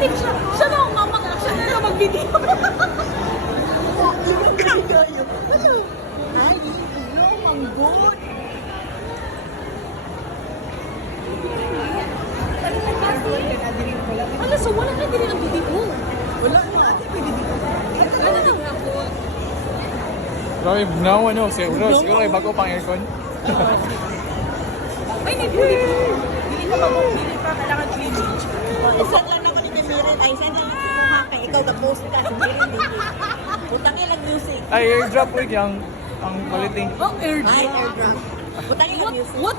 Matik siya. Siya na ang mamag-action na lang mag-video. Hello. Ay, hello, ang good. Wala, so wala na din ang video. Wala na, ate, pwede dito. Ano nang hapon? Drive now, ano? Siguro ay bago pang aircon. Ay, nag-video. Hindi ka mag-bili pa, kailangan 3 minutes. Isang lang ako ni Miren. Ay, saan lang si Mumaka. Ikaw na-post ka si Miren. Utangin lang music. Ay, airdrop week ang quality. Oh, airdrop. Ay, airdrop. Utangin lang music. What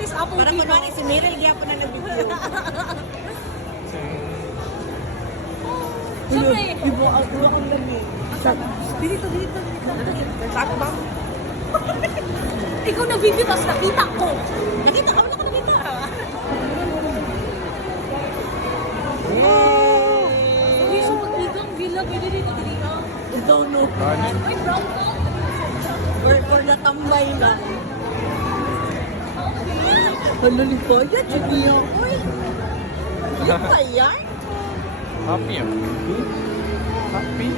is Apple Para TV? kunwari si Miren, hindi ako na nag-video. Siyempre. Ibo, ang ulo kong lamig. Dito. Saan ba? Ikaw nag-video, tapos nakita ko. Nakita ka, wala ko nakita. Uy, so pag-video ang villa, pwede dito dito. Don't know. Ay, brown ko. For natambay na. Ano ni Koya? Chiki ako eh. Yan ba yan? Happy ah. Happy?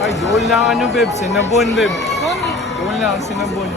Ay, doon lang ano, babe. Sinabon, babe. Doon lang, sinabon.